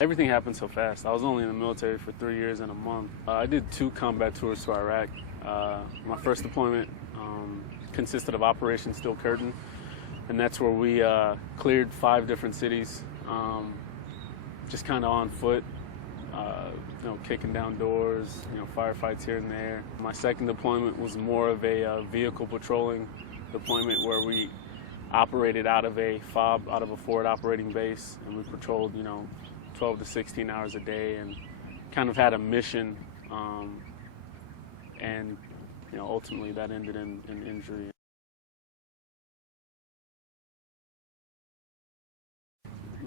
Everything happened so fast. I was only in the military for 3 years and a month. I did 2 combat tours to Iraq. My first deployment consisted of Operation Steel Curtain, and that's where we cleared 5 different cities, just kind of on foot, kicking down doors, firefights here and there. My second deployment was more of a vehicle patrolling deployment where we operated out of a FOB, out of a forward operating base, and we patrolled, 12 to 16 hours a day, and kind of had a mission, and ultimately that ended in injury.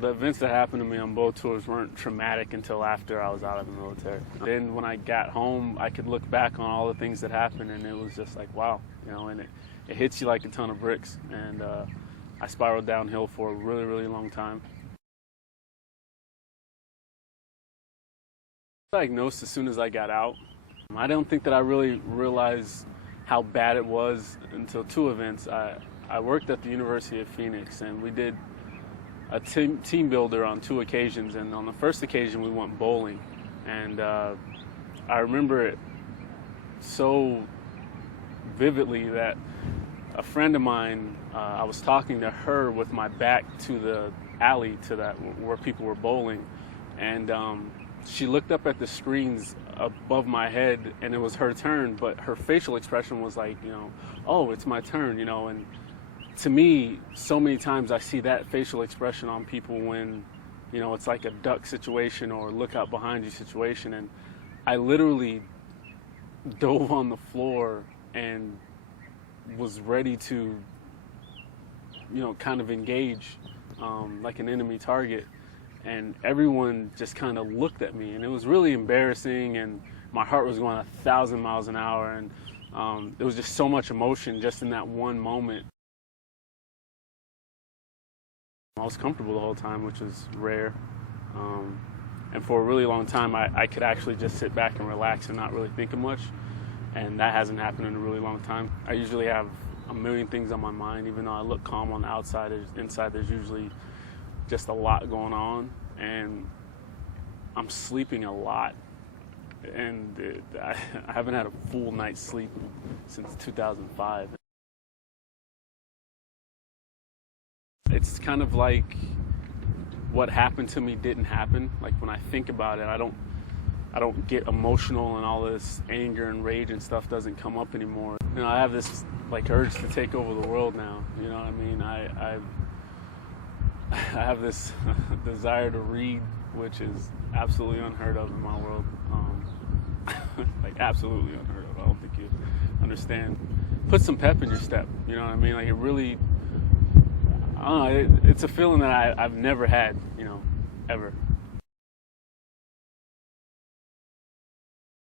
The events that happened to me on both tours weren't traumatic until after I was out of the military. Then when I got home, I could look back on all the things that happened, and it was just like, wow, and it hits you like a ton of bricks. And I spiraled downhill for a really, really long time. Diagnosed as soon as I got out. I don't think that I really realized how bad it was until 2 events. I worked at the University of Phoenix, and we did a team builder on 2 occasions, and on the first occasion we went bowling, and I remember it so vividly that a friend of mine, I was talking to her with my back to the alley to that where people were bowling, and she looked up at the screens above my head, and it was her turn, but her facial expression was like, oh, it's my turn, and to me, so many times I see that facial expression on people when, it's like a duck situation or look out behind you situation, and I literally dove on the floor and was ready to, kind of engage like an enemy target. And everyone just kind of looked at me, and it was really embarrassing, and my heart was going 1,000 miles an hour, and there was just so much emotion just in that one moment. I was comfortable the whole time, which was rare, and for a really long time I could actually just sit back and relax and not really think of much, and that hasn't happened in a really long time. I usually have a million things on my mind, even though I look calm on the outside. Inside there's usually just a lot going on, and I'm sleeping a lot, and I haven't had a full night's sleep since 2005. It's kind of like what happened to me didn't happen. Like when I think about it, I don't get emotional, and all this anger and rage and stuff doesn't come up anymore. I have this like urge to take over the world now. You know what I mean? I have this desire to read, which is absolutely unheard of in my world. Like absolutely unheard of. I don't think you understand. Put some pep in your step. You know what I mean? Like it really, I don't know, it's a feeling that I've never had, ever.